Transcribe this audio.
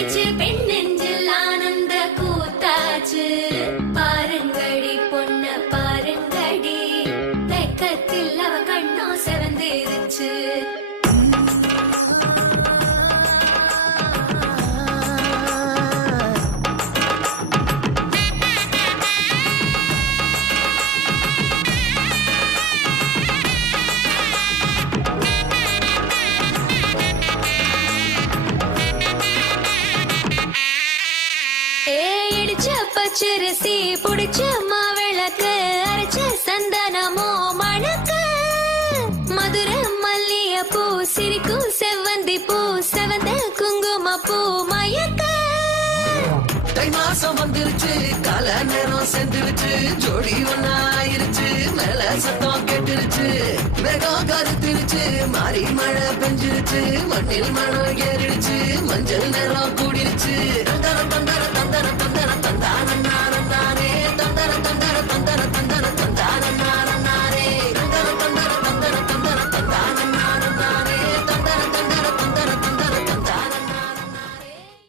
YouTube. பச்சரிசி புடிச்ச மாவிளக்கு அரைச்ச சந்தனமோ மணக்க. மதுர மல்லிய பூ சிரிக்கும் செவ்வந்தி பூ செவந்த குங்கும பூ மயக்க மாசம் வந்துருச்சு கல நேரம் செந்துருச்சு ஜோடி ஒன்னாயிருச்சு மேல சத்தம் கேட்டுருச்சு. மேகம் கருத்துருச்சு மாறி மழை பெஞ்சிருச்சு மண்ணில் மனம் ஏறிடுச்சு மஞ்சள் நேரம் கூடிருச்சு. தந்தரம் தந்தரம்